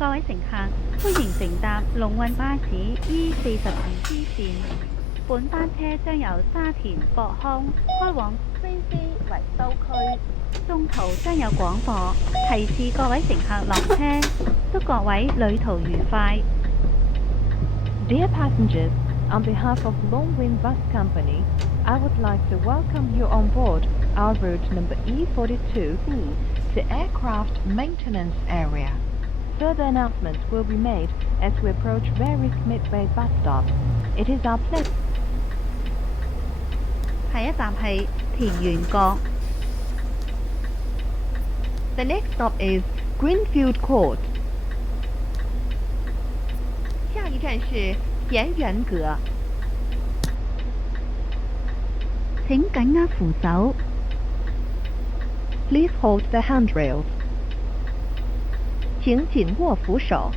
各位乘客，歡迎乘搭龍運巴士 E42C 線。本班車將由沙田博康開往飛維修區，中途將有廣播提示各位乘客落車，祝各位旅途愉快。Dear passengers, on behalf of Longwind Bus Company, I would like to welcome you on board our route number E42C, the aircraft maintenance area. Further announcements will be made as we approach various midway bus stops. It is our pleasure. 下一站係田園閣。The next stop is Greenfield Court. 下一站是田園閣。請緊握扶手。Please hold the handrails. 請緊握扶手。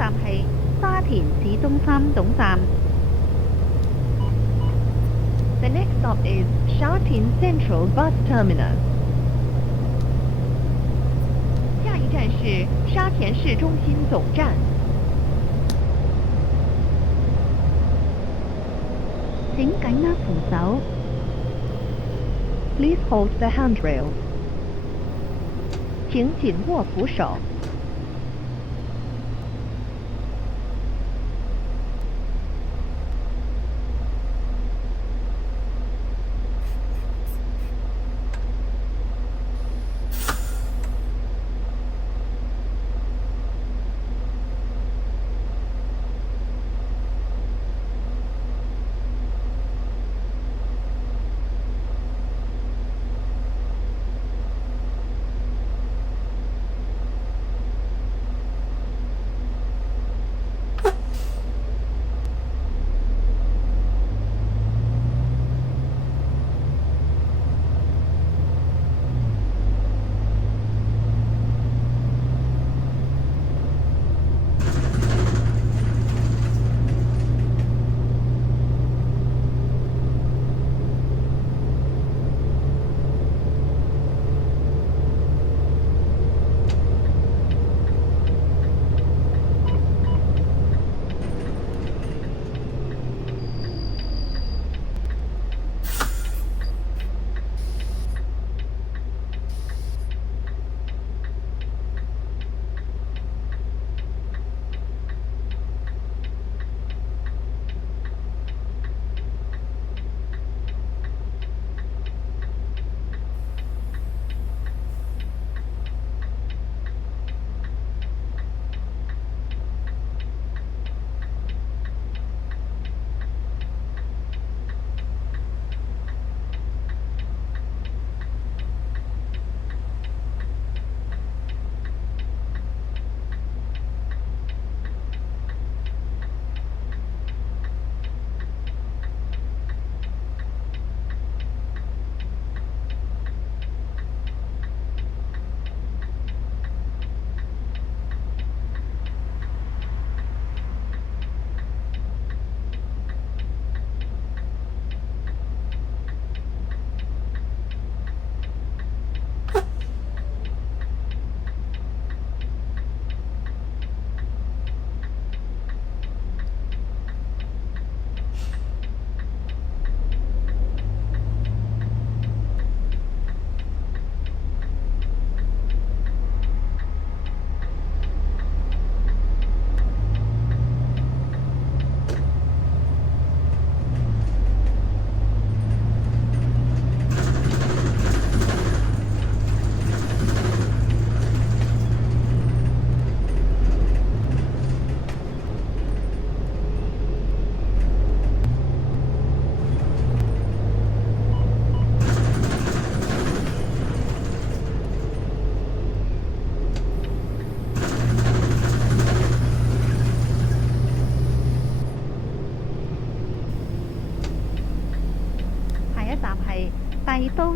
站係沙田市中心總站。The next stop is Shatin Central Bus Terminus. 下一站是沙田市中心總站。請緊握扶手。Please hold the handrails. 請緊握扶手。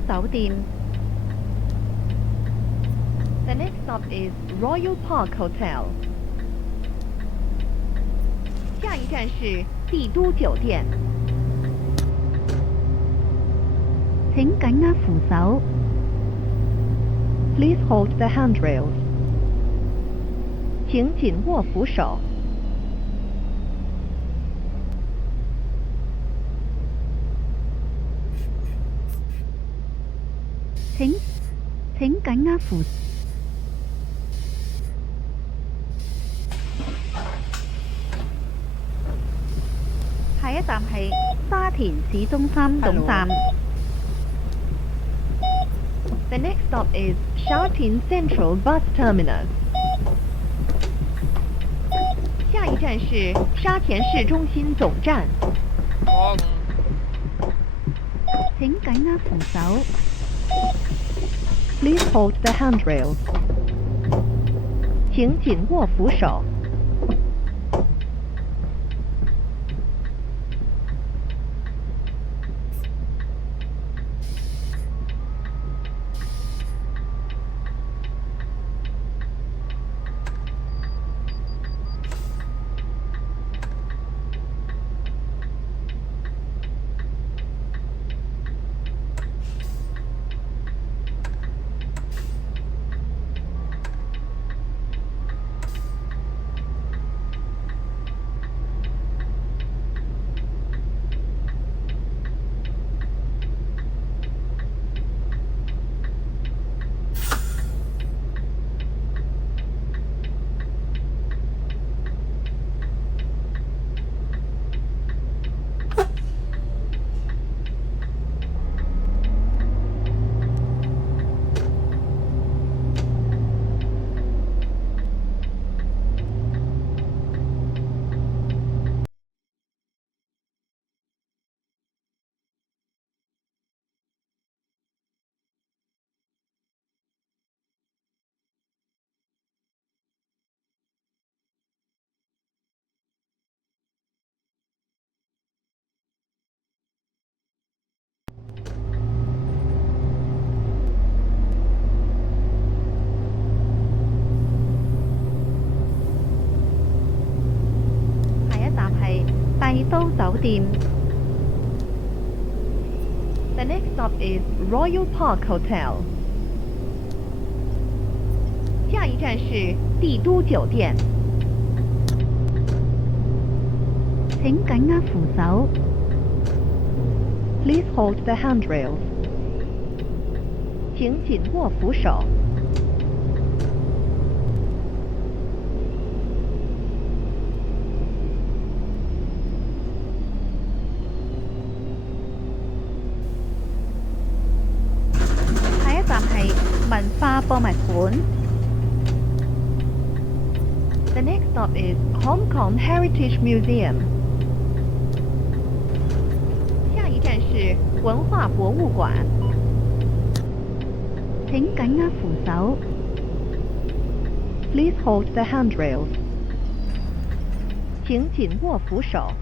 酒店。The next stop is Royal Park Hotel. 下一站是帝都酒店。請緊握扶手。Please hold the handrails. 請緊握扶手。請緊握扶。下一站係沙田市中心總站。The next stop is Sha-Tin Central Bus Terminus. 下一站是沙田市中心总站。請緊握扶手。Please hold the handrails. 請緊握扶手。帝都酒店。The next stop is Royal Park Hotel. 下一站是帝都酒店。請緊握扶手。Please hold the handrails. 請緊握扶手。文化博物館。The next stop is Hong Kong Heritage Museum. 下一站是文化博物館。請緊握扶手。Please hold the handrails. 請緊握扶手。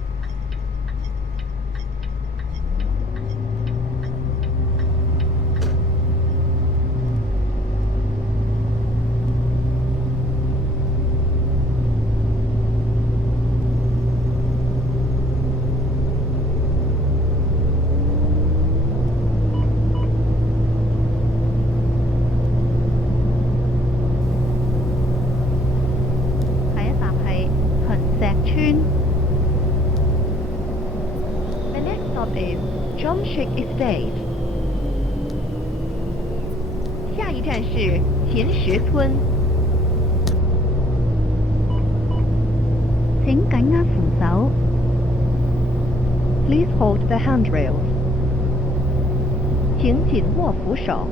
The next stop is Zhongshuq Estate. 下一站是秦石村。請緊握扶手。Please hold the handrails. 請緊握扶手。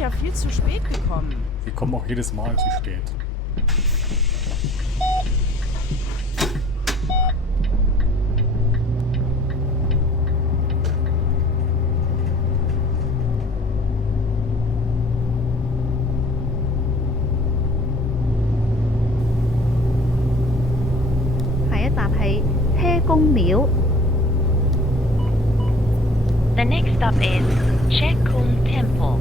ja viel zu spät gekommen. Wir kommen auch jedes Mal zu spät. The next stop is Chekung Temple.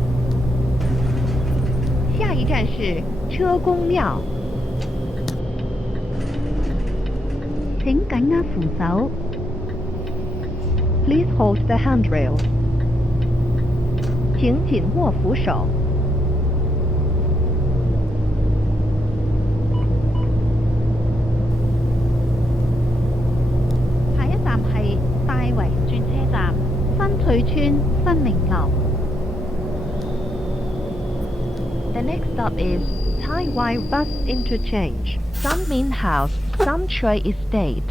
下一站是车公庙。請緊握扶手。 Please hold the handrail. 請緊握扶手。下一站係大圍轉車站，新翠村新明樓。The next stop is Tai Wai Bus Interchange, Sunmin House, Suntray Estate.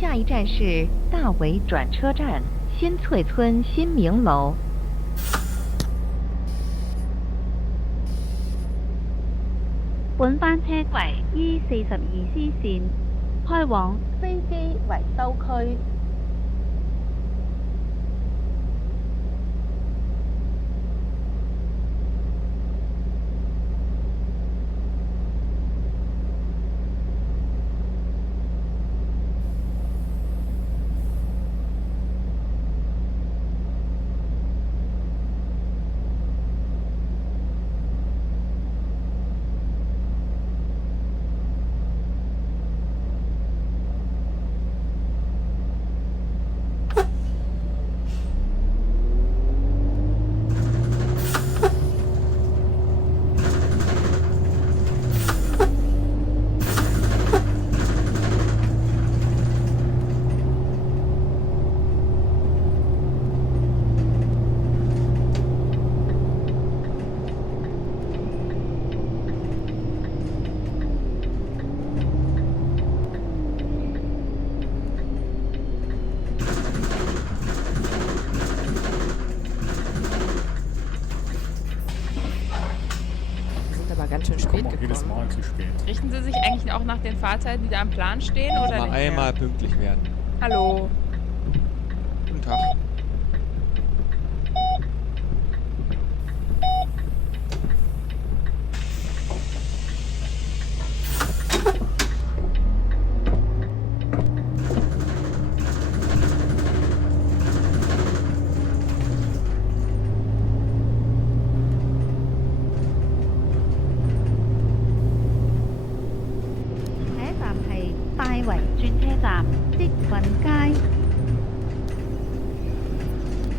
下一站是大围转车站，新翠村新明樓。本班車為 E42C 線，開往飛機維修區。Ganz schön Wir kommen spät auch jedes gekommen. Mal zu spät. Richten Sie sich eigentlich auch nach den Fahrzeiten, die da am Plan stehen, Also oder mal nicht einmal mehr? pünktlich werden. Hallo. Guten Tag.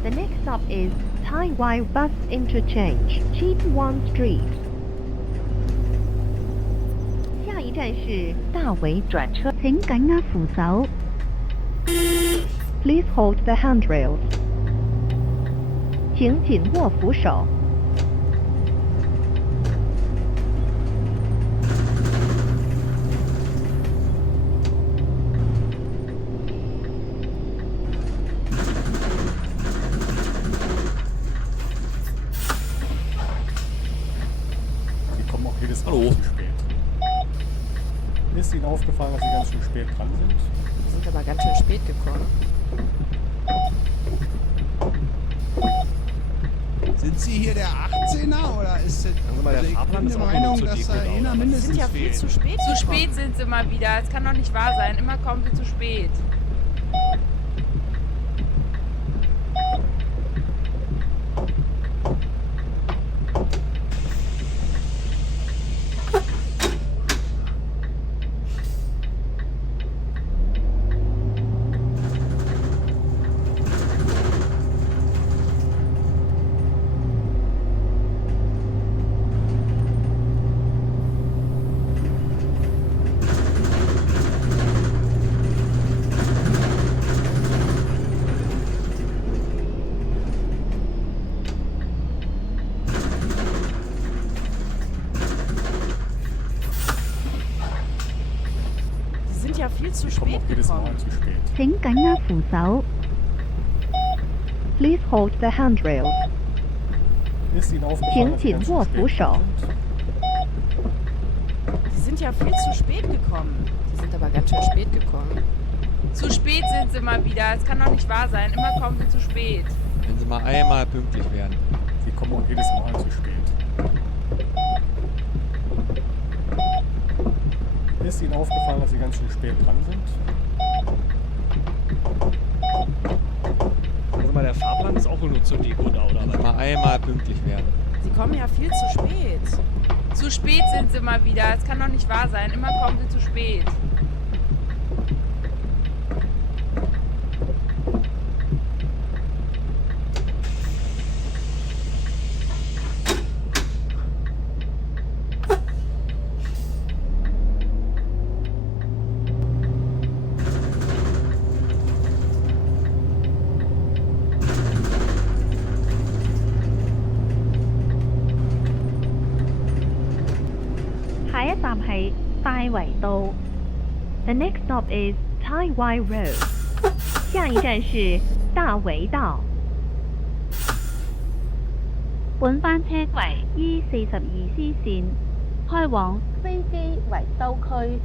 The next stop is Tai Wai Bus Interchange, Chitwan Street. 下一站是大围转车。請緊握扶手。 Please hold the handrails. 請緊握扶手。Wir kommen auch jedes Mal Hallo. zu spät. Ist Ihnen aufgefallen, dass Sie ganz schön spät dran sind? Wir sind aber ganz schön spät gekommen. Sind Sie hier der 18er oder ist das? Sagen Sie mal, der ich Fahrplan bin ist der auch Meinung, nicht so dass dick, da oder? einer Sie sind mindestens ja viel fehlt. zu spät Zu gekommen. spät sind sie immer wieder. Es kann doch nicht wahr sein. Immer kommen sie zu spät. Sie sind ja viel zu Wir kommen spät auch jedes Mal gekommen. zu spät. 請緊握扶手。Please hold the handrails. Ist Ihnen 请 aufgefallen, dass Sie 紧 ganz schön 握 spät 扶手 dran sind? Die sind ja viel zu spät gekommen. Die sind aber ganz schön spät gekommen. Zu spät sind sie mal wieder. Es kann doch nicht wahr sein. Immer kommen sie zu spät. Wenn Sie mal einmal pünktlich wären. Sie kommen auch jedes Mal zu spät. Ist Ihnen aufgefallen, dass Sie ganz schön spät dran sind? Also mal, der Fahrplan ist auch wohl nur zur Deko da, oder Wenn Sie was? mal einmal pünktlich wären. Sie kommen ja viel zu spät. Zu spät sind sie mal wieder. Es kann doch nicht wahr sein. Immer kommen sie zu spät.下一站係大圍道。 The next stop is Tai Wai Road. 下一站是大圍道。本班車為 E42C 線，開往飛機維修區。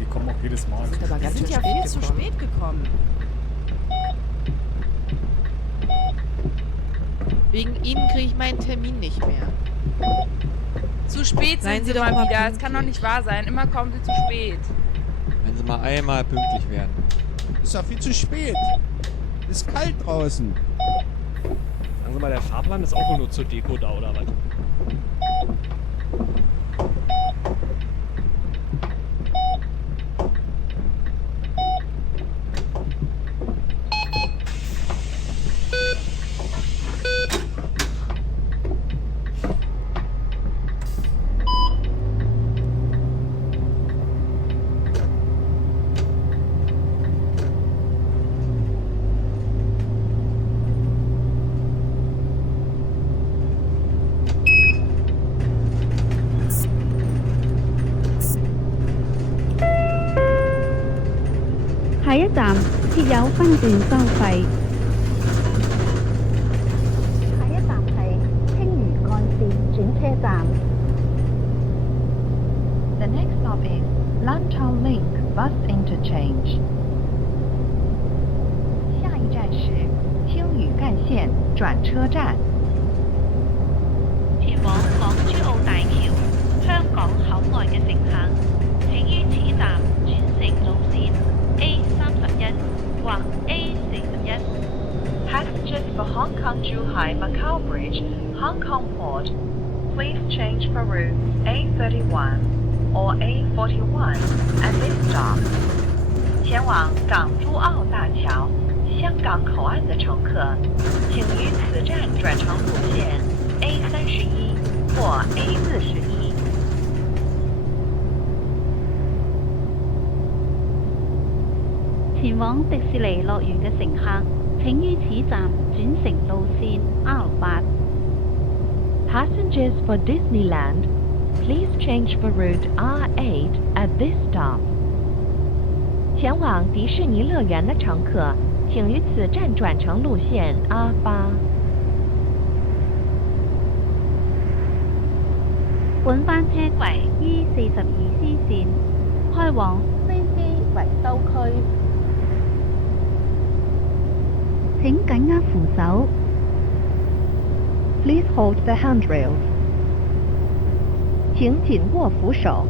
Die kommen auch jedes Mal Die zu sind aber spät. ganz schön ja spät viel zu spät gekommen. Wegen Ihnen kriege ich meinen Termin nicht mehr. Zu spät Seien sind Sie sie doch mal mal wieder. Es kann doch pünktlich. nicht wahr sein. Immer kommen sie zu spät. Wenn Sie mal einmal pünktlich wären. Ist ja viel zu spät. Ist kalt draußen. Sagen Sie mal, der Fahrplan ist auch wohl nur zur Deko da, oder was?下一站設有分段收費。下一站係青嶼幹線轉車站。 The next stop is Lantau Link Bus Interchange. 下一站是青嶼幹線轉車站。前往港珠澳大橋香港口岸嘅乘客，請於此站轉乘路線 A31或 A41。 Passengers for Hong Kong Zhuhai Macau Bridge, Hong Kong Port, please change for route A31 or A41 at this stop. 前往港珠澳大桥、香港口岸的乘客，请于此站转乘路线 A31或 A41。前前往迪士尼樂園嘅乘客，請於此站轉乘路線 R8。Passengers for Disneyland, please change for route R8 at this stop. 前往迪士尼乐园的乘客，请于此站转乘路线 R8。本班車為 E42C 線，開往飛機維修區。請緊握扶手。Please hold the handrails. 请紧握扶手。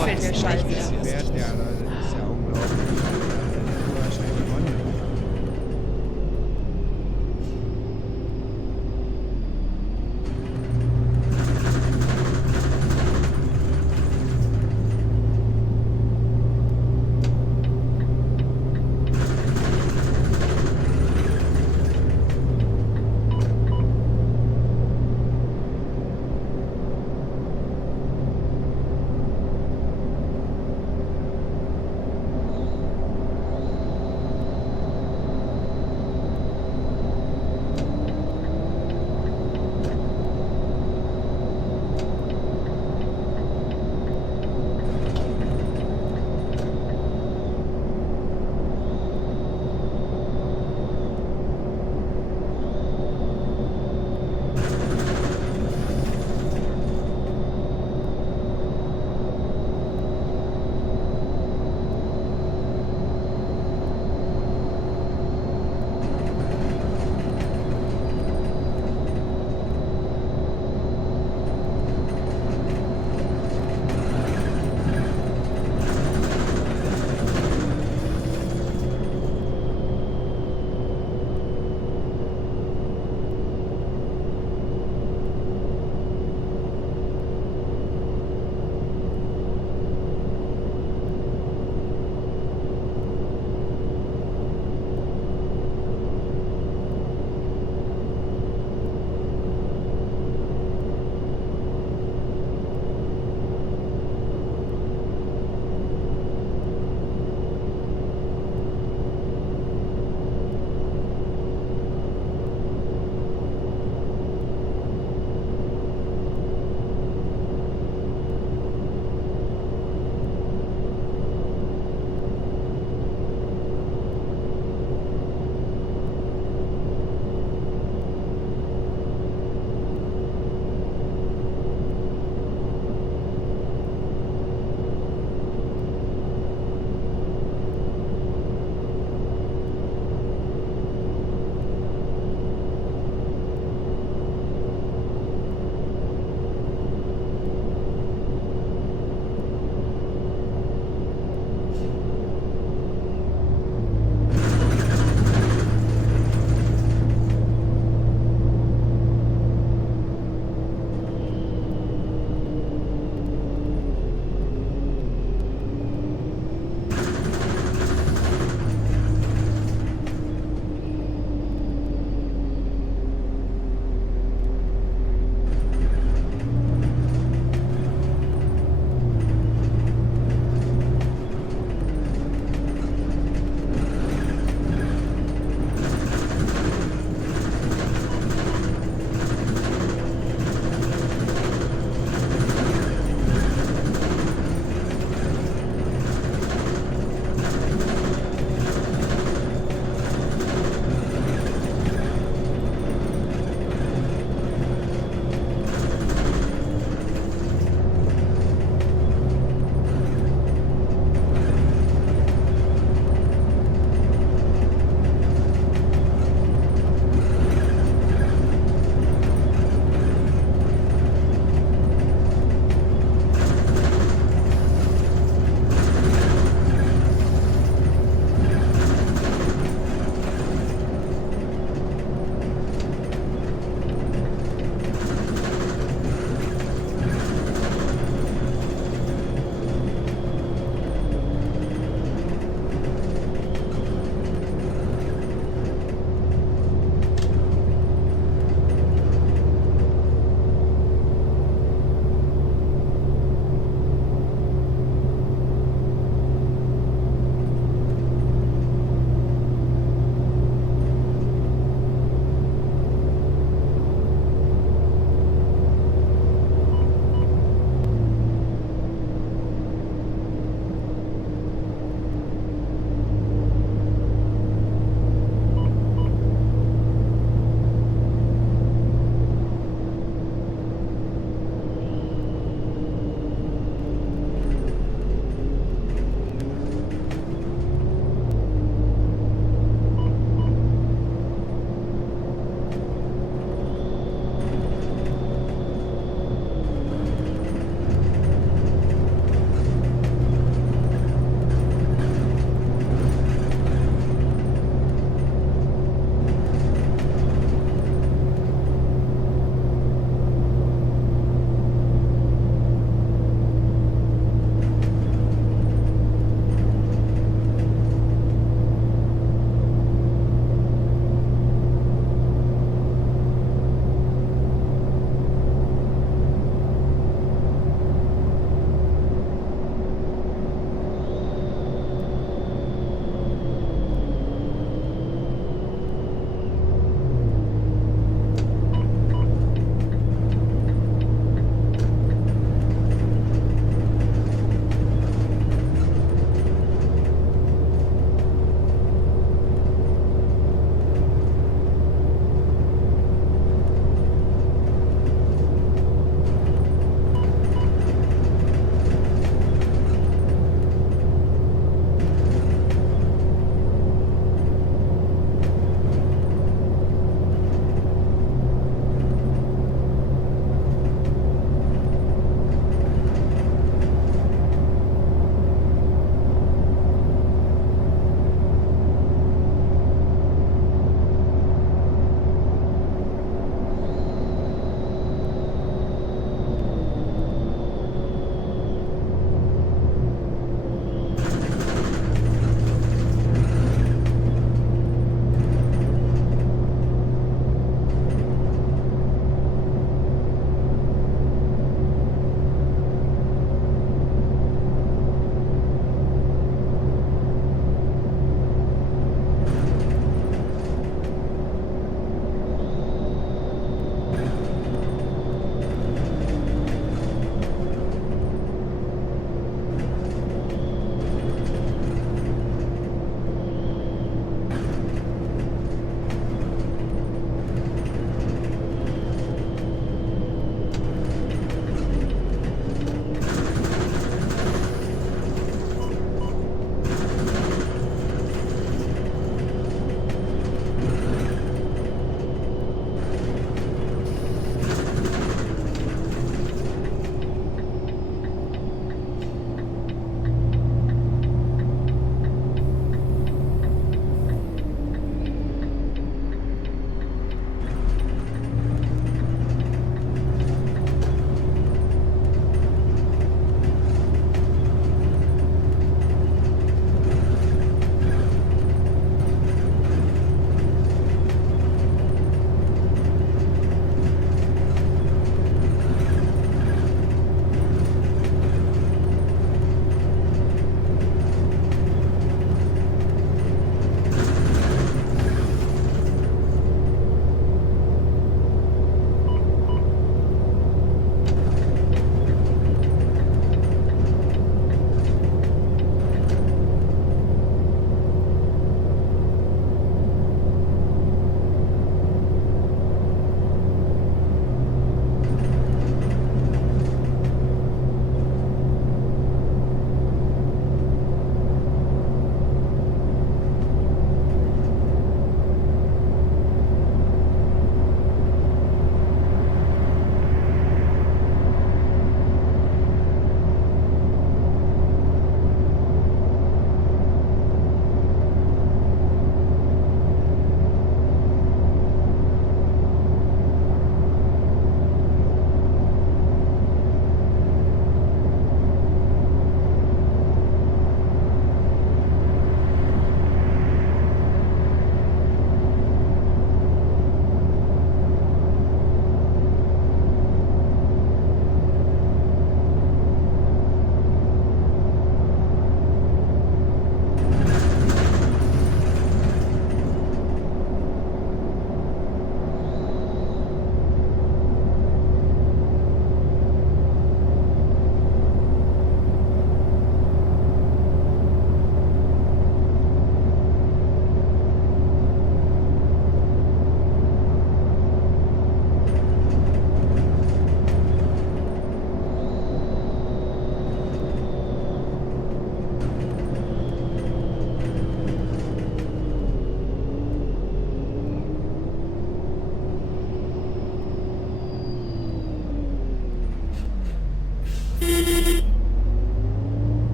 gefällt mir scheiße. Fährt der, Leute. Das ist ja unglaublich. Der wahrscheinlich gewonnen.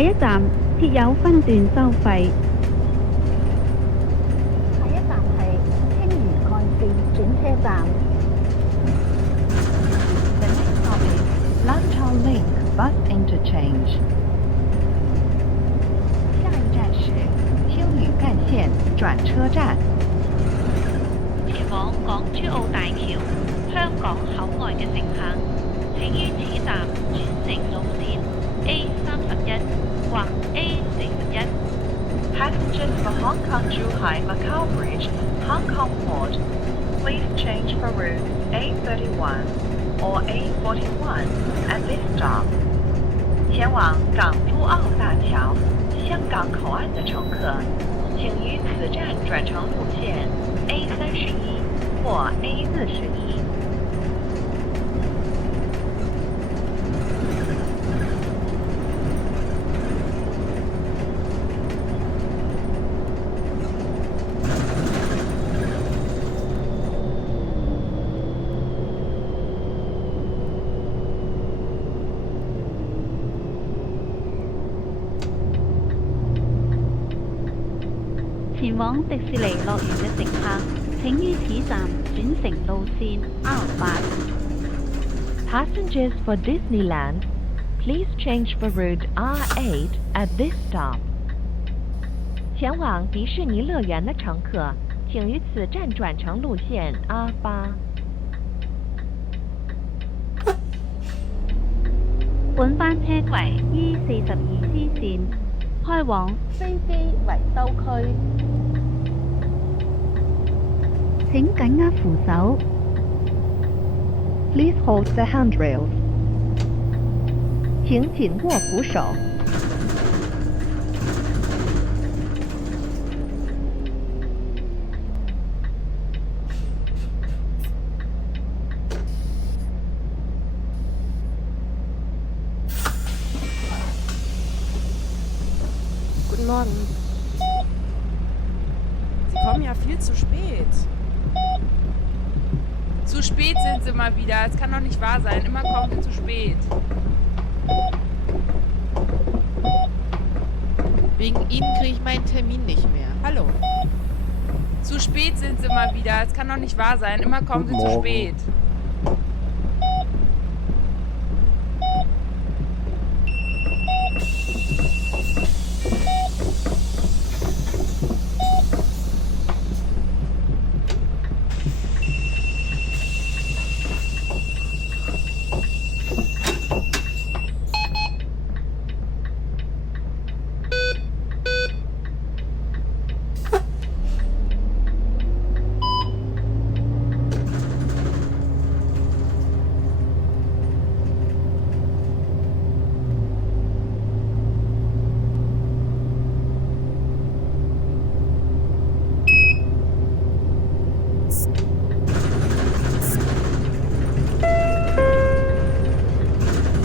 下一站設有分段收費。下一站係青嶼幹線轉車站。The next stop is Lantau Link Bus Interchange. 下一站是青嶼幹線轉車站。前往港珠澳大橋香港口岸嘅乘客，請於此站轉乘路線 A31 或 A41。Passengers for Hong Kong-Zhuhai Macau Bridge, Hong Kong Port, please change for route A31 or A41 at this stop. 前往港珠澳大桥香港口岸的乘客，请于此站转乘路线 A31或 A41。前往迪士尼樂園嘅乘客，請於此站轉乘路線 R8。Passengers for Disneyland, please change for route R8 at this stop. 前往迪士尼樂園的乘客，請於此站轉乘路線 R8。本班車為 E42C 線，開往飛機維修區。請緊握扶手。Please hold the handrails. 請緊握扶手。Guten Morgen. Sie kommen ja viel zu spät. Zu spät sind sie mal wieder. Es kann doch nicht wahr sein. Immer kommen sie zu spät. Wegen Ihnen kriege ich meinen Termin nicht mehr. Hallo. Zu spät sind sie mal wieder. Es kann doch nicht wahr sein. Immer kommen Guten sie zu Morgen. spät.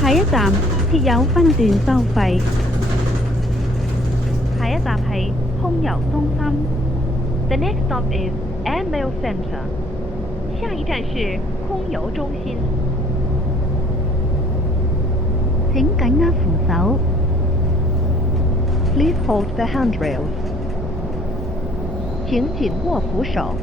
下一站設有分段收費。下一站係空郵中心。The next stop is Airmail Center. 下一站是空郵中心。請緊握扶手。Please hold the handrails. 請緊握扶手。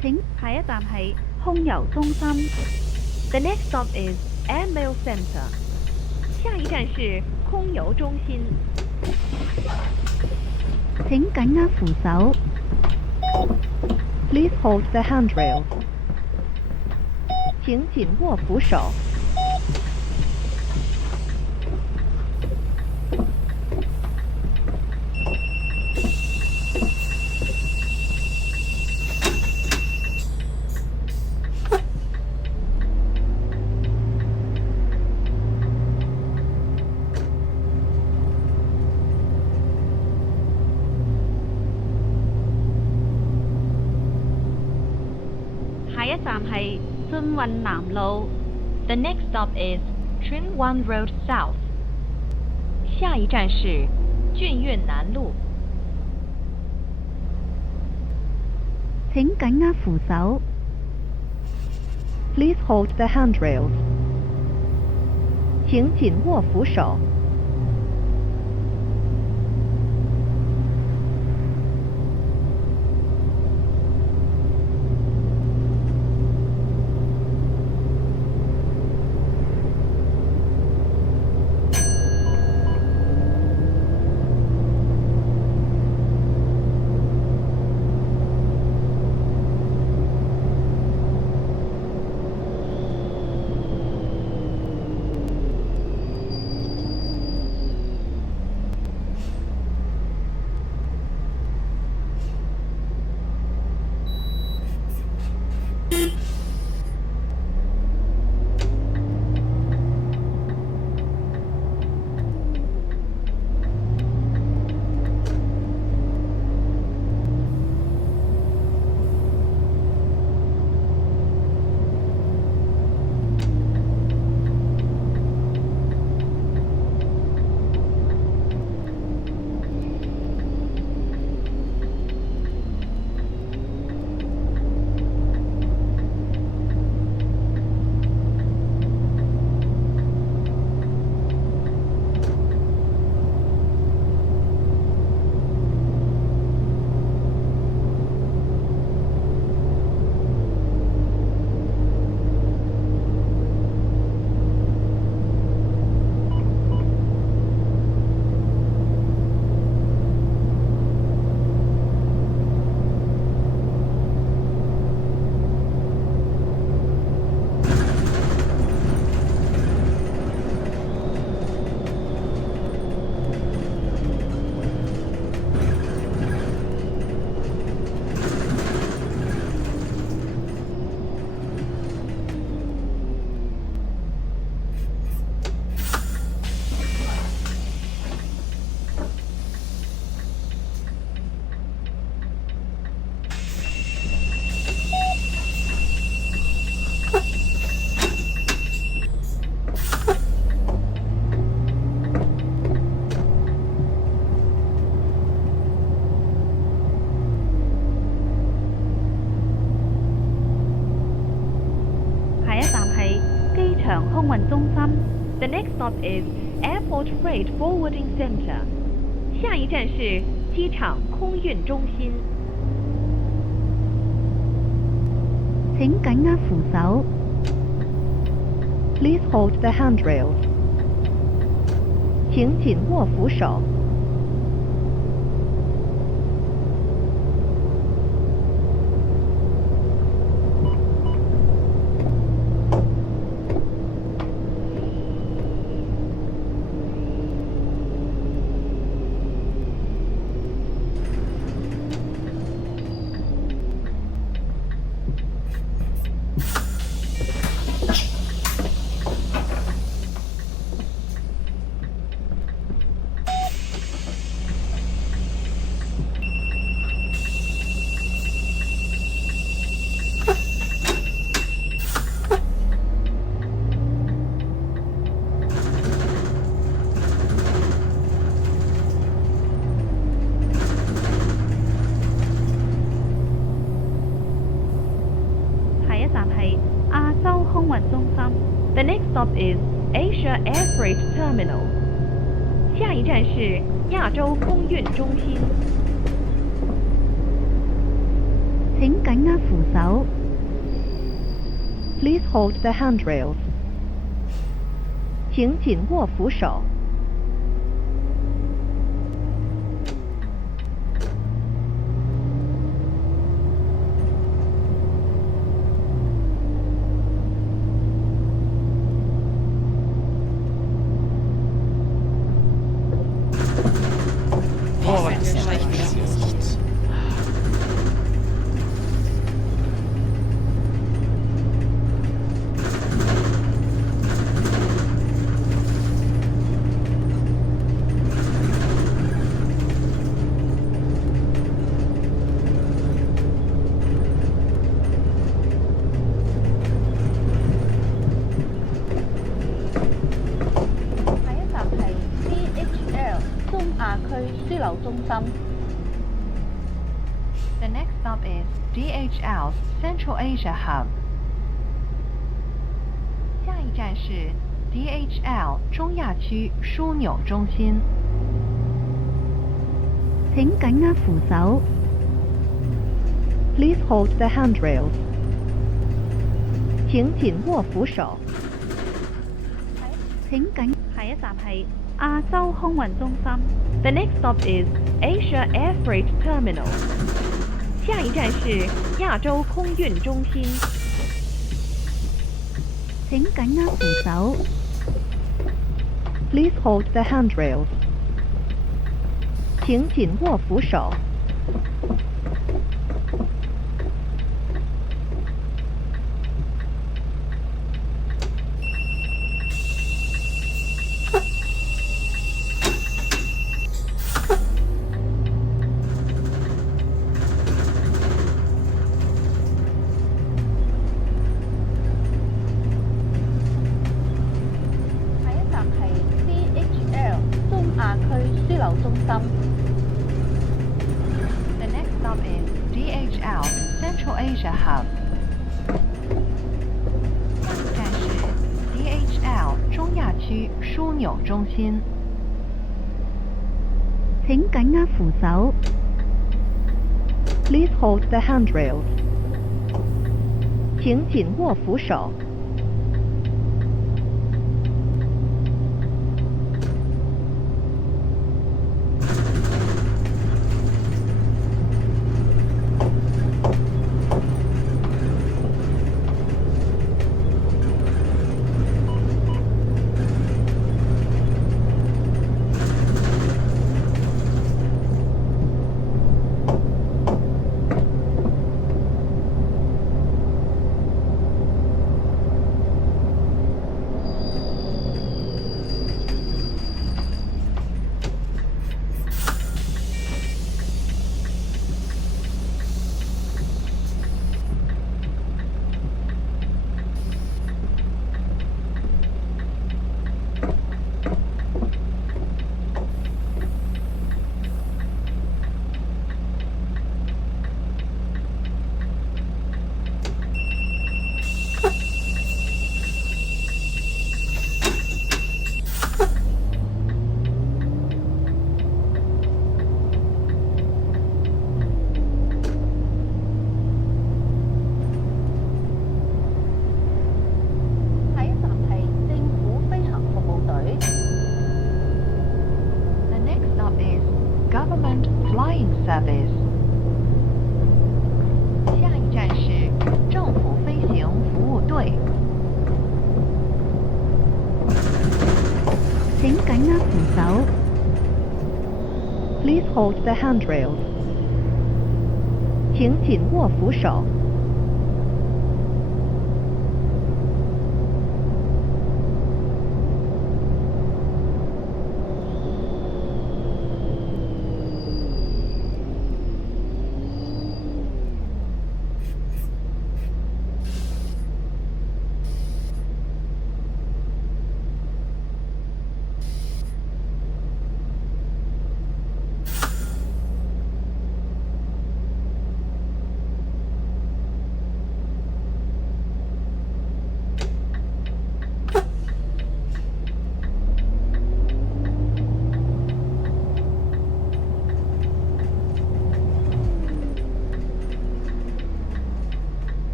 請下一站係空郵中心。 The next stop is Airmail Center. 下一站是空郵中心。請緊握扶手。 Please hold the handrail. 請緊握扶手。下一站係津運南路。 The next stop is Chunwan Road South. 下一站是俊运南路。請緊握扶手。 Please hold the handrails. 請緊握扶手。空運中心。 The next stop is Airport Freight Forwarding Center. 下一站是机场空运中心。請緊握扶手。 Please hold the handrails. 請緊握扶手。The next stop is Asia Air Freight Terminal. 下一站是亚洲空运中心。請緊握扶手。 Please hold the handrails. 请紧握扶手。Oh, Das ist ja schlecht wieder. DHL 中亞區樞紐中心。 The next stop is DHL's Central Asia Hub. 下一站是 DHL 中亚区枢纽中心。請緊握扶手。 Please hold the handrails. 請緊握扶手。請緊下一站係亞洲空運中心。 The next stop is Asia Air Freight Terminal. 下一站是亚洲空运中心。請緊握扶手。 Please hold the handrails. 请紧握扶手。下一站係 DHL 中亞區樞紐中心。 The next stop is DHL Central Asia Hub. 下一站是 DHL 中亚区枢纽中心。請緊握扶手。 Please hold the handrails. 请紧握扶手。下一站係政府飛行服務隊。 The next stop is Government Flying Service. 下一站是政府飞行服务队。請緊握扶手。 Please hold the handrails. 请紧握扶手。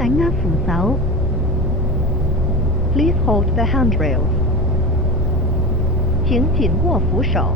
緊握扶手。Please hold the handrails. 請緊握扶手。